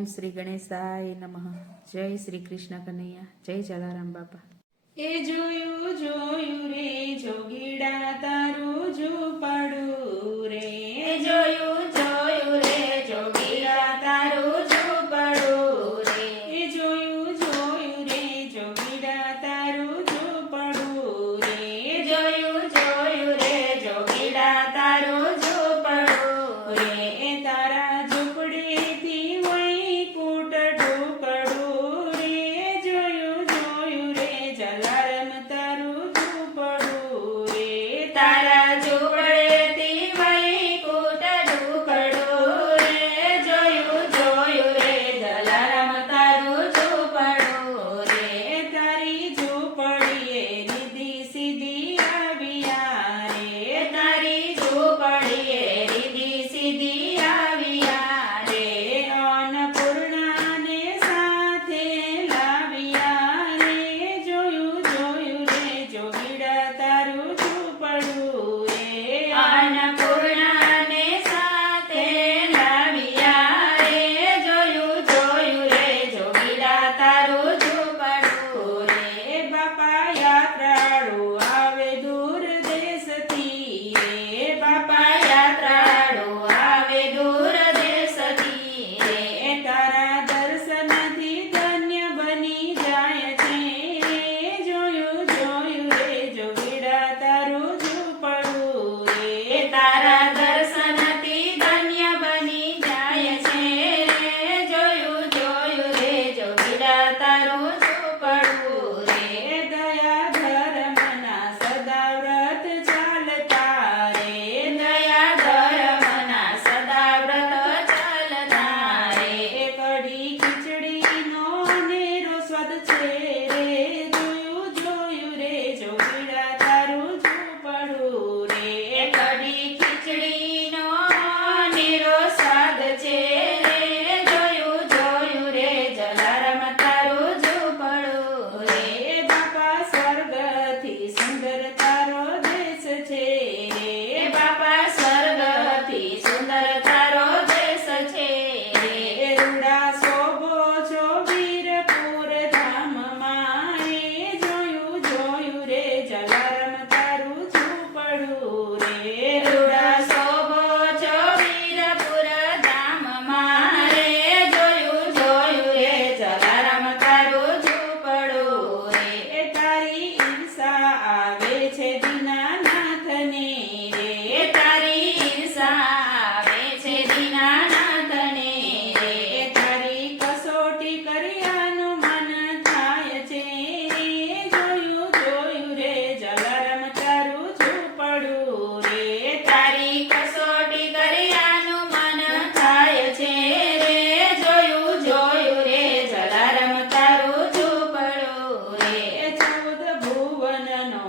ઓમ શ્રી ગણેશાય નમઃ. જય શ્રી કૃષ્ણ કનૈયા. જય જલારામ બાપા. એ જોયું જોયું રે જોગીડા તારું ઝૂંપડું રે. એ જોયું જોયું રે જોગીડા તારું ઝૂંપડું રે. એ જોયું જોયું રે જોગીડા તારું ઝૂંપડું રે. એ જોયું જોયું રે જોગીડા તારું ઝૂંપડું રે. એ તારા ઝૂંપડેથી વૈકુંઠ ઢોકળું રે. જોયું જોયું રે જલારામ તારું ઝૂંપડું રે. તારા ઝૂંપડેથી વૈકુંઠ ઢોકળું રે. જોયું જોયું રે જલારામ તારું ઝૂંપડું રે. તારી ઝૂંપડીએ રીધી સીધી આવ્યા રે. તારી ઝૂંપડીએ રીધી સીધી આવ્યા રે. અન્નપૂર્ણાને સાથે લાવ્યા રે. જોયું જોયું રે જોગીડા તારું ઝૂંપડું રે. અન્નપૂર્ણાને સાથે લાવ્યા રે. જોયું જોયું રે જોગીડા તારું ઝૂંપડું રે. બાપા યાત્રાળુ આવે દૂર દેશથી રે. બાપા યાત્રાળુ આવે દૂર દેશથી રે. તારા દર્શનથી ધન્ય બની જાય છે. જોયું જોયું રે જોગીડા તારું ઝૂંપડું રે. તારા દર્શનથી ધન્ય બની જાય છે રે. જોયું જોયું રે જોગીડા તારું ઝૂંપડું રે. દયા ધર્મના સદા વ્રત ચાલતા રે. દયા ધર્મના સદા વ્રત ચાલતા રે. કઢી ખીચડીનો અનેરો સ્વાદ છે રે. જોયું જોયું રે જોગીડા તારું ઝૂંપડું રે. કઢી ખીચડીનો અનેરો સ્વાદ છે રે. જોયું જોયું રે જલારામ તારું ઝૂંપડું રે. બાપા સ્વર્ગથી સુંદર તારો દેશ છે રે. બાપા સ્વર્ગથી સુંદર તારો દેશ છે રે. રૂડા શોભો છો વીરપુર ધામમાં રે. જોયું જોયું રે જલારામ તારું ઝૂંપડું રે. રૂડા શોભો છો વીરપુર ધામમાં રે. જોયું જોયું રે જલારામ તારું ઝૂંપડું રે. તારી ઈર્ષા આવે છે દીનાનાથને રે. તારી ઈર્ષા આવે છે દીનાનાથને રે. તારી કસોટી કર્યાનું મન થાય છે. જોયું જોયું રે જલારામ તારું ઝૂંપડું રે. તારી કસોટી કર્યાનું મન થાય છે રે. જોયું જોયું રે જલારામ તારું ઝૂંપડું રે. 14 ભુવનનો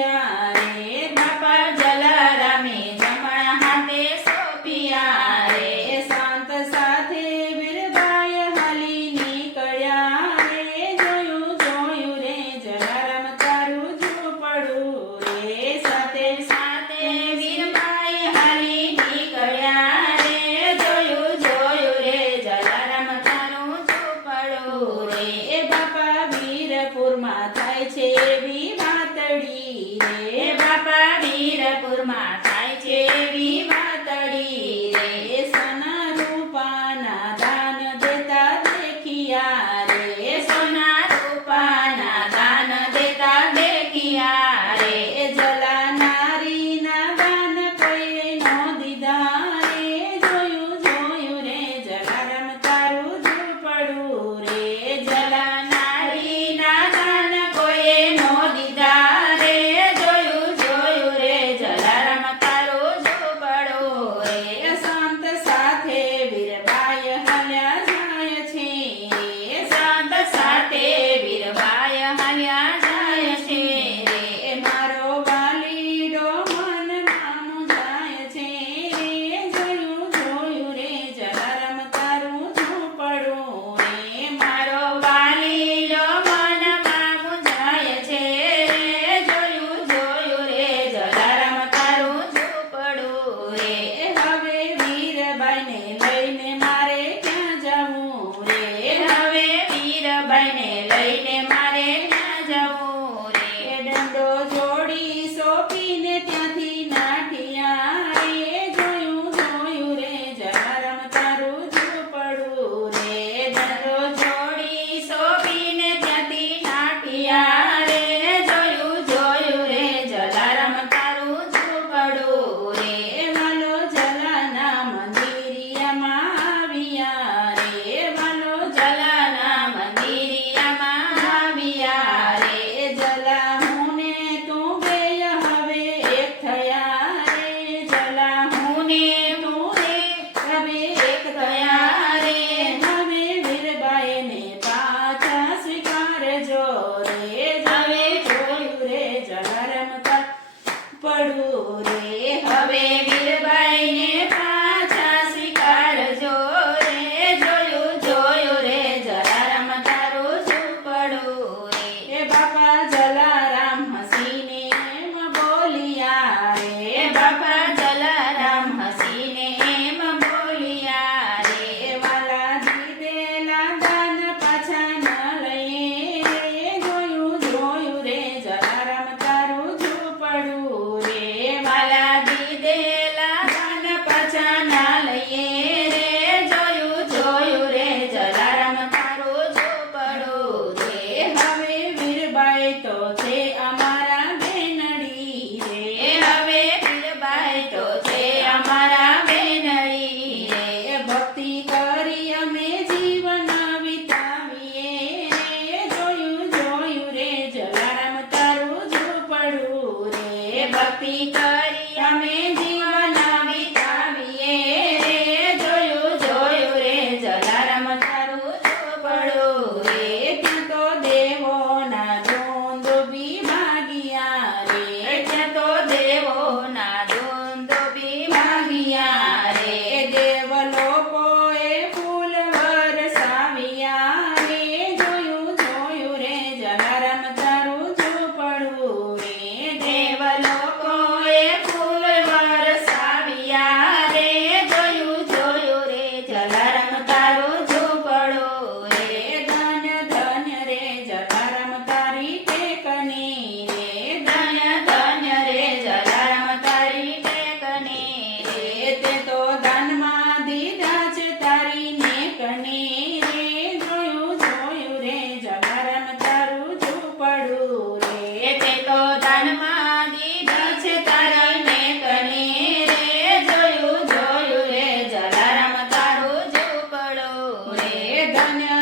સોંપ્યા રે બાપા જલારામે જમણા હાથે સોંપ્યા રે શાંત સાથે વીરબાઈ હાલી નીકળ્યા રે જોયું રે જલારામ તારું ઝૂંપડું રે સાથે સાથે વીરબાઈ હાલી નીકળ્યા રે જોયું રે જલારામ તારું ઝૂંપડું રે એ બાપા વીરપુરમાં થાય છે એવી વાતડી રે બાપા વીરપુરમાં થાય છે એવી વાતડી રે સોના રૂપાના દાન દેતા દેખિયા રે સોના રૂપાના દાન દેતા દેખિયા રે જલા નારીના દાન કોઈએ નો દીધા રે જોયું રે જલારામ તારું ઝૂંપડું રે જલા નારીના દાન કોઈએ નો દીધા રે જોયું રે જલારામ તારું ઝૂંપડું રે શાંત સાથે વીરબાઈ હાલ્યા જાય છે શાંત સાથે વીરબાઈ હાલ્યા જાય છે એ મારો વાલીડો મનમાં મૂંઝાય છે રે જોયું રે જલારામ તારું ઝૂંપડું રે મારો વાલીલો મનમાં મૂંઝાય છે જોયું રે જલારામ તારું ઝૂંપડું રે હવે વીરબાઈને લઈને મારે ક્યાં જવું રે હવે વીરબાઈને લઈને મારે ક્યાં જવું રે દંડો જોડી સોંપીને ત્યાંથી નાઠિયા રે જોયું રે જલારામ તારું ઝૂંપડું રે દંડો જોડી સોંપીને ત્યાંથી નાઠિયા રે જોયું રે જલારામ તારું ઝૂંપડું રે વાલો જલાના મંદિરિયામાં આવ્યા રે વાલો જલાના મંદિરિયામાં આવ્યા રે જલા હું ને તું બે હવે એક થયા રે જલા હું ને તું રે હવે એક થયા રે હવે વીરબાઈને પાછા સ્વીકારજો રે હવે જોયું રે જલારામ તાર પડું રે હવે વીરબાઈને પાછા સ્વીકારજો રે જોયું રે જલારામ તારું ઝૂંપડું રે એ બાપા જલારામ હસીને એમ બોલિયા રે બાપા જલારામ હસીને એમ બોલ્યા રે એ વાલા દીધેલા દાન પાછા ન લઈએ રે જોયું રે જલારામ તારું ઝૂંપડું રે વાલા દીધેલા દાન પાછા ના લઈએ રે જોયું રે જલારામ તારું ઝૂંપડું રે હવે વીરબાઈ તો છે અમારા બેનડી રે હવે વીરબાઈ તો છે અમારા બેનડી રે એ ભક્તિ કરી અમે જીવન વિતાવીએ રે જોયું રે જલારામ તારું ઝૂંપડું રે ભક્તિ કરી અમે જીવન વિતાવીએ રે જોયું રે જલારામ તારું ઝૂંપડું રે ત્યાં તો દેવોના ધોંધો બી ભાગ્યા રે ત્યાં તો દેવોના ધોંધો બી ભાગ્યા રે દેવ લોકોએ ફૂલ વરસાવ્યા રે જોયું રે જલારામ તારું ઝૂંપડું રે દેવ લોકોએ ફૂલ વરસાવ્યા રે જોયું રે જલારામ તારું ઝૂંપડું રે ધન્ય રે જલારામ તારી ટેકની રે ધન્ય રે જલારામ તારી ટેકની રે તે તો દાનમાં દીધા છે તારી નેકની રે જોયું રે જલારામ તારું ઝૂંપડું રે તે તો દાનમાં દીધી છે તારી નેકની રે જોયું રે જલારામ તારું ઝૂંપડું રે ધન્ય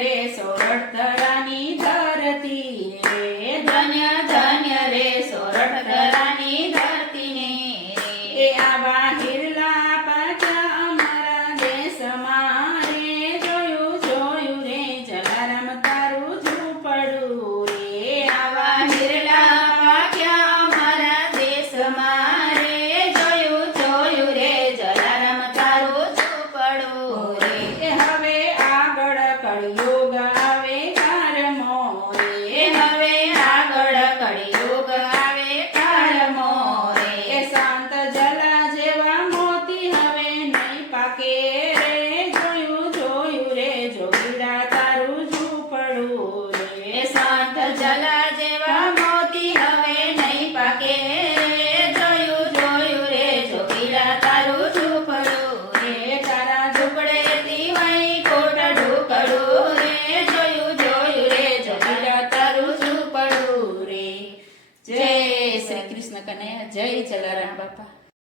રે સોરઠ તળાની ધરતી રે ધન્ય રે સોરઠ ધરાની ધરતીને રે એ આવા હિરલા પાક્યા અમારા દેશમાં રે જોયું રે જલારામ તારું ઝૂંપડું રે આવા હિરલા પાક્યા કનૈયા જય જલારામ બાપા.